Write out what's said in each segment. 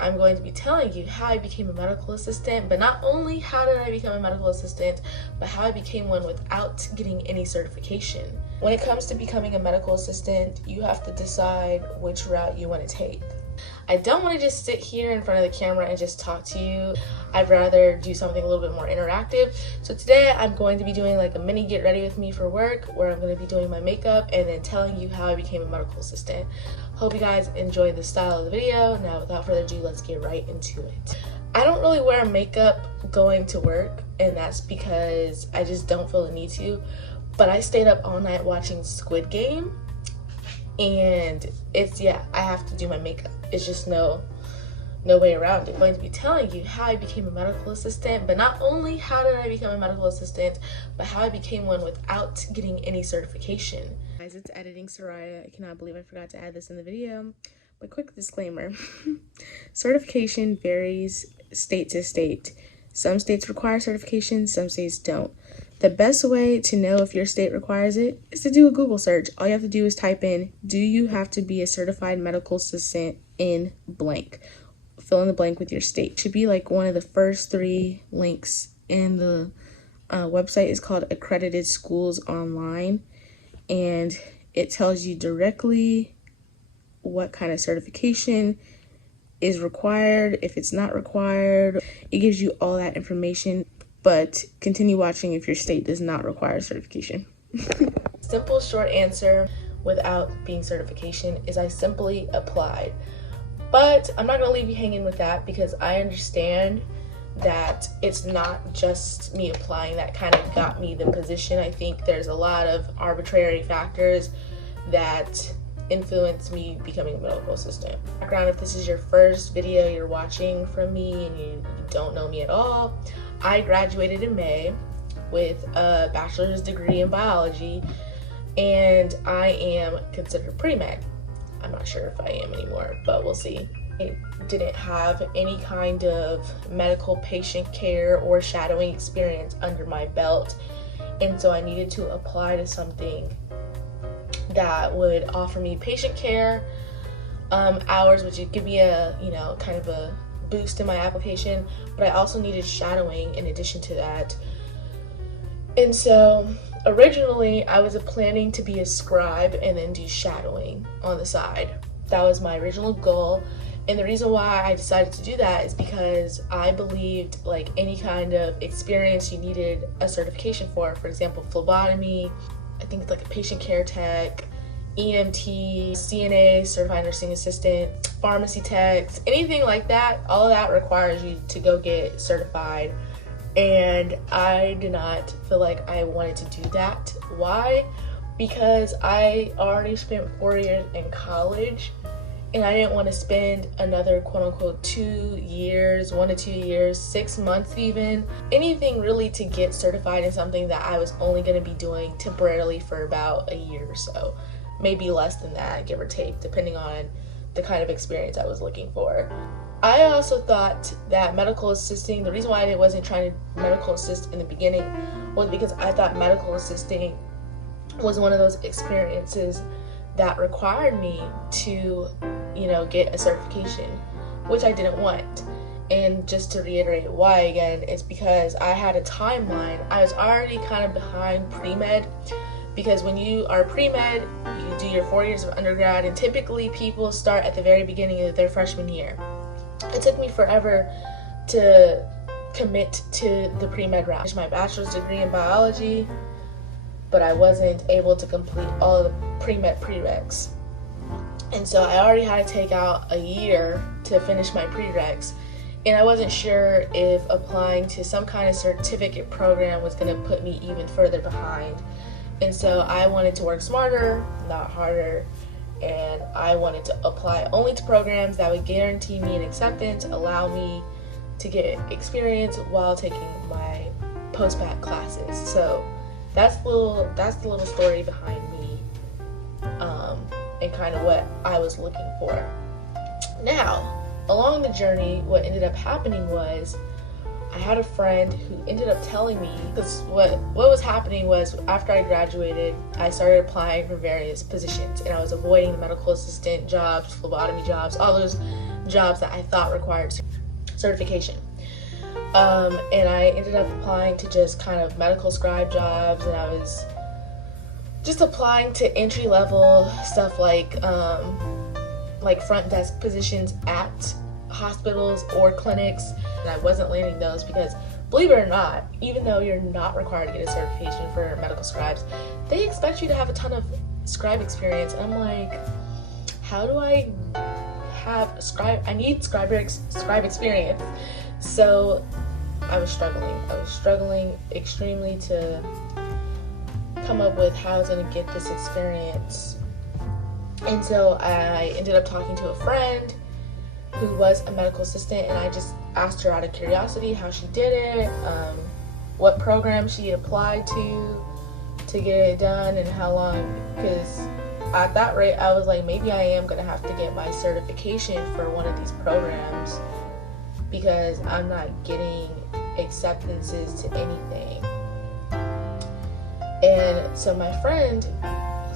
I'm going to be telling you how I became a medical assistant, but not only how did I become a medical assistant, but how I became one without getting any certification. When it comes to becoming a medical assistant, you have to decide which route you want to take. I don't want to just sit here in front of the camera and just talk to you. I'd rather do something a little bit more interactive. So today I'm going to be doing like a mini get ready with me for work, where I'm going to be doing my makeup and then telling you how I became a medical assistant. Hope you guys enjoyed the style of the video. Now without further ado, let's get right into it. I don't really wear makeup going to work, and that's because I just don't feel the need to. But I stayed up all night watching Squid Game, and I have to do my makeup. It's just no way around it. I'm going to be telling you how I became a medical assistant, but not only how did I become a medical assistant, but how I became one without getting any certification. Guys, it's editing Soraya. I cannot believe I forgot to add this in the video. But quick disclaimer, certification varies state to state. Some states require certification, some states don't. The best way to know if your state requires it is to do a Google search. All you have to do is type in, do you have to be a certified medical assistant in blank? Fill in the blank with your state. It should be like one of the first 3 links in the website. Is called Accredited Schools Online, and it tells you directly what kind of certification is required, if it's not required. It gives you all that information, but continue watching if your state does not require certification. Simple short answer without being certification is I simply applied. But I'm not gonna leave you hanging with that, because I understand that it's not just me applying that kind of got me the position. I think there's a lot of arbitrary factors that influence me becoming a medical assistant. Background, if this is your first video you're watching from me and you don't know me at all, I graduated in May with a bachelor's degree in biology, and I am considered pre-med. I'm not sure if I am anymore, but we'll see. I didn't have any kind of medical patient care or shadowing experience under my belt, and so I needed to apply to something that would offer me patient care hours, which would give me a kind of a boost in my application, but I also needed shadowing in addition to that. And so originally I was planning to be a scribe and then do shadowing on the side. That was my original goal, and the reason why I decided to do that is because I believed like any kind of experience you needed a certification for example, phlebotomy, I think it's like a patient care tech, EMT, CNA, certified nursing assistant, pharmacy techs, anything like that, all of that requires you to go get certified. And I did not feel like I wanted to do that. Why? Because I already spent 4 years in college, and I didn't want to spend another quote-unquote 2 years, 1 to 2 years, 6 months even, anything really to get certified in something that I was only going to be doing temporarily for about a year or so. Maybe less than that, give or take, depending on the kind of experience I was looking for. I also thought that medical assisting, the reason why I wasn't trying to medical assist in the beginning was because I thought medical assisting was one of those experiences that required me to, get a certification, which I didn't want. And just to reiterate why again, it's because I had a timeline. I was already kind of behind pre-med, because when you are pre-med, you do your 4 years of undergrad, and typically people start at the very beginning of their freshman year. It took me forever to commit to the pre-med route. My bachelor's degree in biology, but I wasn't able to complete all of the pre-med prereqs. And so I already had to take out a year to finish my prereqs, and I wasn't sure if applying to some kind of certificate program was going to put me even further behind. And so I wanted to work smarter, not harder, and I wanted to apply only to programs that would guarantee me an acceptance, allow me to get experience while taking my post-bac classes. So that's the little story behind me, and kind of what I was looking for. Now, along the journey, what ended up happening was I had a friend who ended up telling me, because what was happening was after I graduated, I started applying for various positions, and I was avoiding the medical assistant jobs, phlebotomy jobs, all those jobs that I thought required certification. And I ended up applying to just kind of medical scribe jobs, and I was just applying to entry-level stuff like front desk positions at hospitals or clinics, and I wasn't landing those because, believe it or not, even though you're not required to get a certification for medical scribes, they expect you to have a ton of scribe experience. And I'm like, how do I have a scribe? I need scribe experience. So I was struggling extremely to come up with how I was going to get this experience. And so I ended up talking to a friend who was a medical assistant, and I just asked her out of curiosity how she did it, what program she had applied to get it done, and how long, because at that rate I was like, maybe I am going to have to get my certification for one of these programs because I'm not getting acceptances to anything. And so my friend,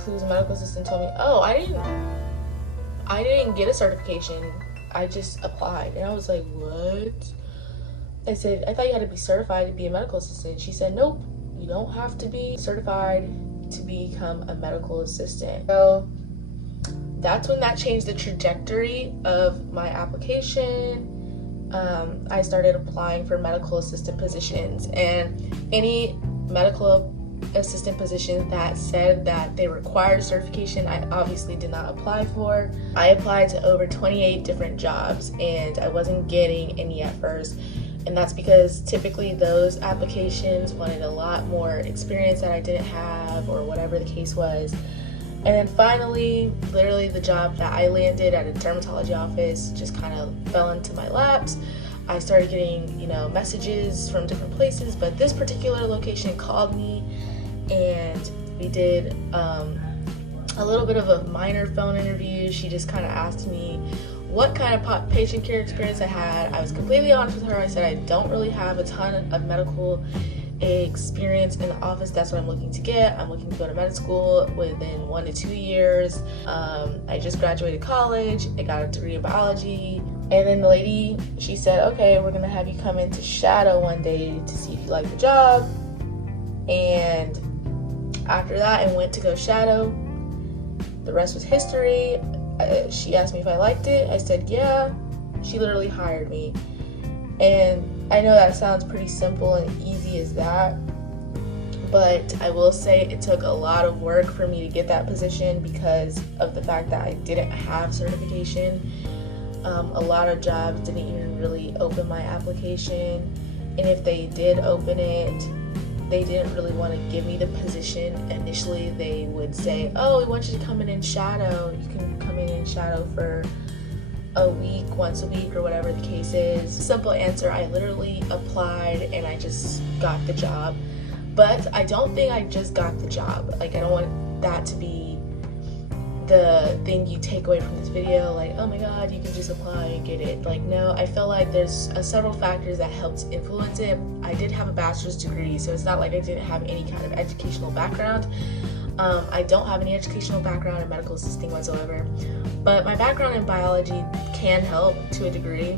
who's a medical assistant, told me, oh, I didn't get a certification, I just applied. And I was like, what? I said, I thought you had to be certified to be a medical assistant. She said, nope, you don't have to be certified to become a medical assistant. So that's when that changed the trajectory of my application. I started applying for medical assistant positions, and any medical assistant position that said that they required certification, I obviously did not apply for. I applied to over 28 different jobs, and I wasn't getting any at first. And that's because typically those applications wanted a lot more experience that I didn't have, or whatever the case was. And then finally, literally the job that I landed at a dermatology office just kind of fell into my laps. I started getting, messages from different places, but this particular location called me, and we did a little bit of a minor phone interview. She just kind of asked me what kind of patient care experience I had. I was completely honest with her. I said I don't really have a ton of medical experience in the office. That's what I'm looking to get. I'm looking to go to med school within 1 to 2 years. I just graduated college. I got a degree in biology. And then the lady, she said, okay, we're gonna have you come in to shadow one day to see if you like the job. And after that, I went to go shadow. The rest was history. She asked me if I liked it. I said yeah. She literally hired me. And I know that sounds pretty simple and easy as that, but I will say it took a lot of work for me to get that position because of the fact that I didn't have certification. A lot of jobs didn't even really open my application, and if they did open it, they didn't really want to give me the position initially. They would say, oh, we want you to come in and shadow. You can come in and shadow for a week, once a week, or whatever the case is. Simple answer, I literally applied and I just got the job. But I don't think I just got the job. Like, I don't want that to be the thing you take away from this video, like, oh my god, you can just apply and get it. Like, no, I feel like there's several factors that helped influence it. I did have a bachelor's degree, so it's not like I didn't have any kind of educational background. I don't have any educational background in medical assisting whatsoever, but my background in biology can help to a degree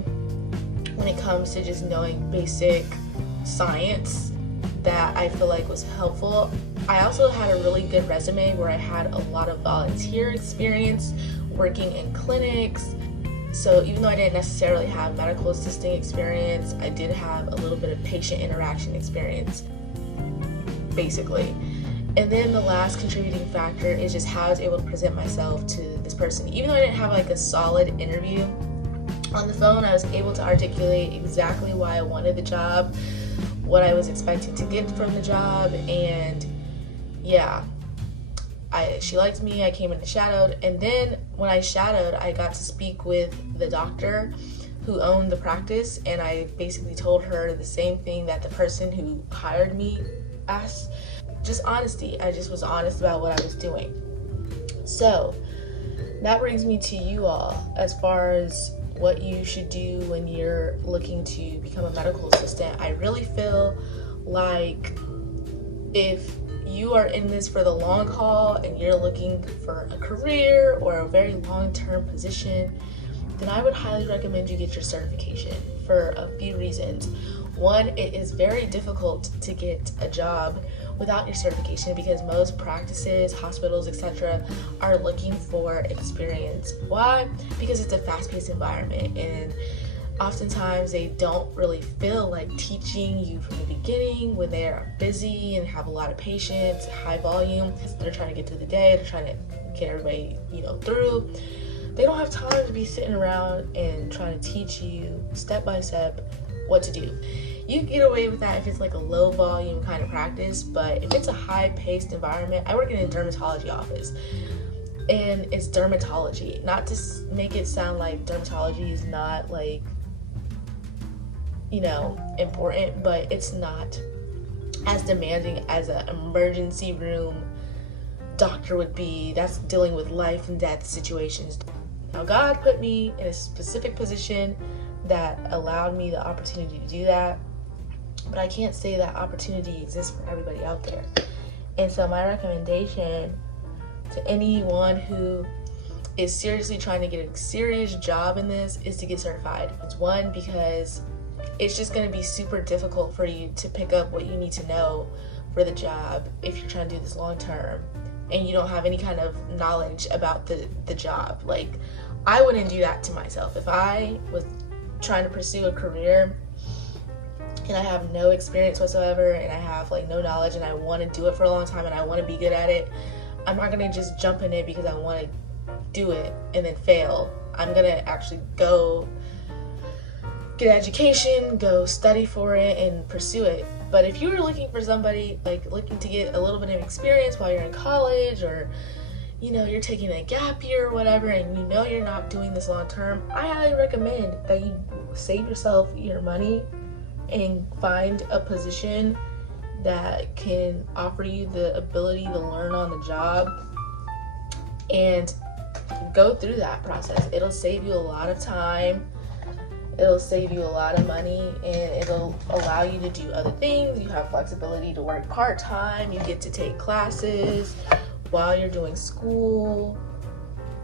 when it comes to just knowing basic science. That I feel like was helpful. I also had a really good resume where I had a lot of volunteer experience working in clinics. So even though I didn't necessarily have medical assisting experience, I did have a little bit of patient interaction experience, basically. And then the last contributing factor is just how I was able to present myself to this person. Even though I didn't have like a solid interview on the phone, I was able to articulate exactly why I wanted the job, what I was expecting to get from the job, and yeah, she liked me. I came in and shadowed, and then when I shadowed, I got to speak with the doctor who owned the practice, and I basically told her the same thing that the person who hired me asked. Just honesty. I just was honest about what I was doing. So that brings me to you all as far as what you should do when you're looking to become a medical assistant. I really feel like if you are in this for the long haul and you're looking for a career or a very long-term position, then I would highly recommend you get your certification for a few reasons. One, it is very difficult to get a job without your certification because most practices, hospitals, etc. are looking for experience. Why? Because it's a fast-paced environment, and oftentimes they don't really feel like teaching you from the beginning when they are busy and have a lot of patients, high volume. They're trying to get through the day, they're trying to get everybody, through. They don't have time to be sitting around and trying to teach you step by step what to do. You can get away with that if it's like a low volume kind of practice, but if it's a high paced environment, I work in a dermatology office and it's dermatology. Not to make it sound like dermatology is not like, important, but it's not as demanding as an emergency room doctor would be. That's dealing with life and death situations. Now, God put me in a specific position that allowed me the opportunity to do that, but I can't say that opportunity exists for everybody out there. And so my recommendation to anyone who is seriously trying to get a serious job in this is to get certified. It's one, because it's just going to be super difficult for you to pick up what you need to know for the job if you're trying to do this long term and you don't have any kind of knowledge about the job. Like, I wouldn't do that to myself. If I was trying to pursue a career and I have no experience whatsoever and I have like no knowledge and I want to do it for a long time and I want to be good at it, I'm not going to just jump in it because I want to do it and then fail. I'm going to actually go get an education, go study for it, and pursue it. But if you were looking for somebody, like looking to get a little bit of experience while you're in college, or you're taking a gap year or whatever, and you're not doing this long term, I highly recommend that you save yourself your money and find a position that can offer you the ability to learn on the job and go through that process. It'll save you a lot of time. It'll save you a lot of money, and it'll allow you to do other things. You have flexibility to work part-time. You get to take classes while you're doing school.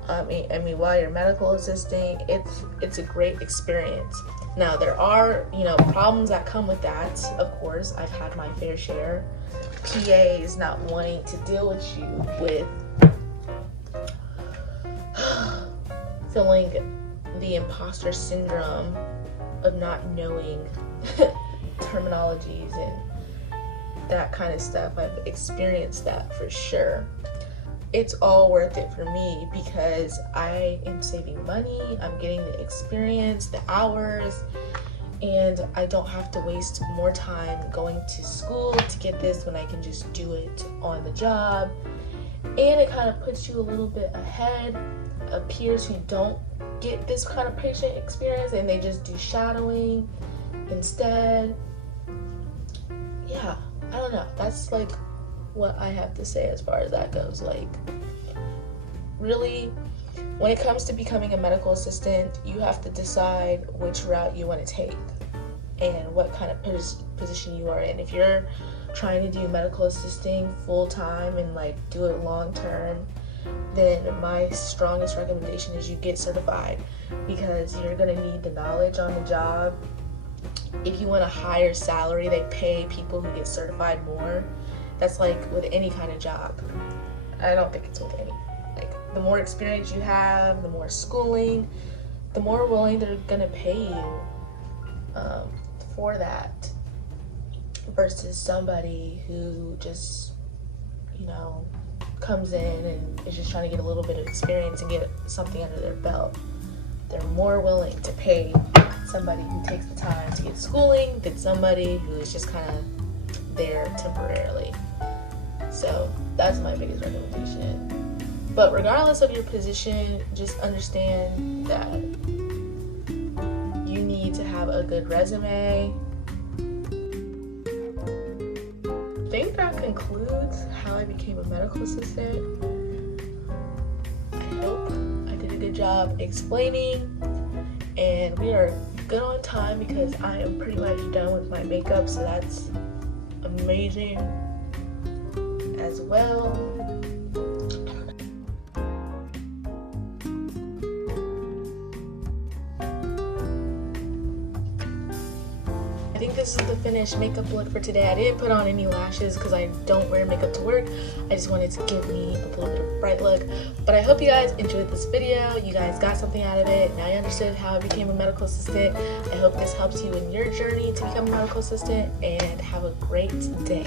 I mean, while you're medical assisting. It's a great experience. Now, there are, problems that come with that. Of course, I've had my fair share. PAs not wanting to deal with you with feeling the imposter syndrome of not knowing terminologies and that kind of stuff. I've experienced that for sure. It's all worth it for me because I am saving money, I'm getting the experience, the hours, and I don't have to waste more time going to school to get this when I can just do it on the job. And it kind of puts you a little bit ahead of peers who don't get this kind of patient experience and they just do shadowing instead. Yeah, I don't know. That's like what I have to say as far as that goes. Like, really, when it comes to becoming a medical assistant, you have to decide which route you want to take and what kind of position you are in. If you're trying to do medical assisting full time and like do it long term, then my strongest recommendation is you get certified, because you're going to need the knowledge on the job. If you want a higher salary, they pay people who get certified more. That's like with any kind of job. I don't think it's with any. Like, the more experience you have, the more schooling, the more willing they're going to pay you for that, versus somebody who just, comes in and is just trying to get a little bit of experience and get something under their belt. They're more willing to pay somebody who takes the time to get schooling than somebody who is just kind of there temporarily. So that's my biggest recommendation. But regardless of your position, just understand that you need to have a good resume. I think that concludes how I became a medical assistant. I hope I did a good job explaining, and we are good on time because I am pretty much done with my makeup, so that's amazing as well. think this is the finished makeup look for today. I didn't put on any lashes because I don't wear makeup to work. I just wanted to give me a little bit of a bright look. But I hope you guys enjoyed this video. You guys got something out of it. Now you understood how I became a medical assistant. I hope this helps you in your journey to become a medical assistant, and have a great day.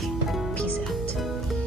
Peace out.